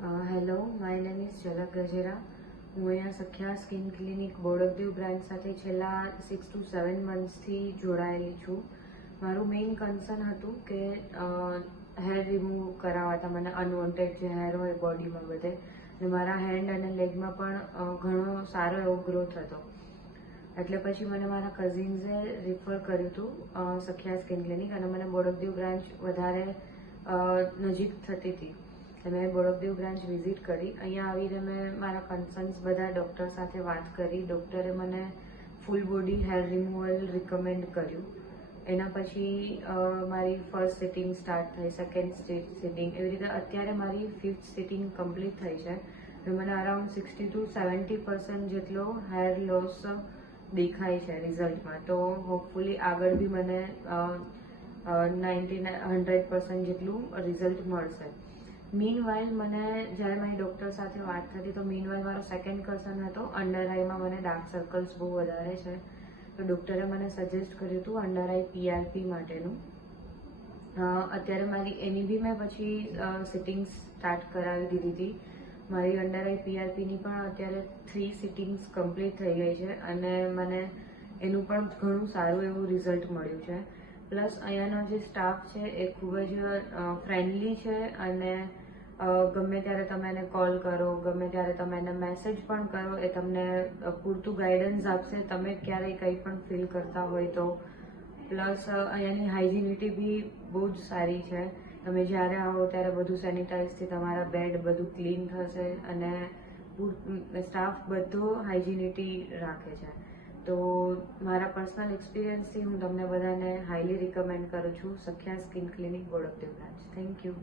Hello, my name is ઝલક ગજેરા. હું અહીંયા સખ્યા સ્કિન ક્લિનિક બોડકદેવ બ્રાન્ચ સાથે છેલ્લા 6 to 7 મંથ્સથી જોડાયેલી છું. મારું મેઇન કન્સર્ન હતું કે હેર રિમૂવ કરાવવા હતા, મને અનવોન્ટેડ જે હેર હોય બોડીમાં બધે, ને મારા હેન્ડ અને લેગમાં પણ ઘણો સારો એવો ગ્રોથ હતો. એટલે પછી મને મારા કઝિન્સે રિફર કર્યું હતું સખ્યા સ્કિન ક્લિનિક, અને મને બોડકદેવ બ્રાન્ચ વધારે નજીક થતી હતી. મેં બોડકદેવ બ્રાન્ચ વિઝિટ કરી. અહીંયા આવીને મેં મારા કન્સર્ન્સ બધા ડૉક્ટર સાથે વાત કરી. ડૉક્ટરે મને full body hair removal recommend કર્યું. એના પછી મારી ફર્સ્ટ સિટિંગ સ્ટાર્ટ થઈ, સેકન્ડ સિટિંગ, એવી રીતે અત્યારે મારી 5th સિટિંગ કમ્પ્લીટ થઈ છે. તો મને અરાઉન્ડ 60 to 70% જેટલો હેર લોસ દેખાય છે રિઝલ્ટમાં. તો હોપફુલી આગળ બી મને 100% જેટલું રિઝલ્ટ મળશે. મીનવાઇલ મને જ્યારે મારી ડૉક્ટર સાથે વાત થતી, તો મીનવાઇલ મારો સેકન્ડ કન્સર્ન હતો અંડર આઈમાં મને ડાર્ક સર્કલ્સ બહુ વધારે છે. તો ડૉક્ટરે મને સજેસ્ટ કર્યું હતું અંડર આઈ PRP માટેનું. અત્યારે મારી એની બી મેં પછી સિટિંગ્સ સ્ટાર્ટ કરાવી દીધી હતી. મારી અંડર આઈ PRPની પણ અત્યારે 3 સિટિંગ્સ કમ્પ્લીટ થઈ ગઈ છે, અને મને એનું પણ ઘણું સારું એવું રિઝલ્ટ મળ્યું છે. પ્લસ અહીંયાનો જે સ્ટાફ છે એ ખૂબ જ ફ્રેન્ડલી છે, અને ગમે ત્યારે તમે એને કોલ કરો, ગમે ત્યારે તમે એને મેસેજ પણ કરો, એ તમને પૂરતું ગાઈડન્સ આપશે તમે ક્યારેય કંઈ પણ ફીલ કરતા હોય તો. પ્લસ અહીંયાની હાઇજીનિટી બી બહુ જ સારી છે. તમે જ્યારે આવો ત્યારે બધું સેનિટાઈઝથી તમારા બેડ બધું ક્લીન થશે, અને સ્ટાફ બધો હાઇજીનિટી રાખે છે. તો મારા પર્સનલ એક્સપિરિયન્સથી હું તમને બધાને હાઈલી રિકમેન્ડ કરું છું Sakhya skin clinic Bodakdev branch. Thank you.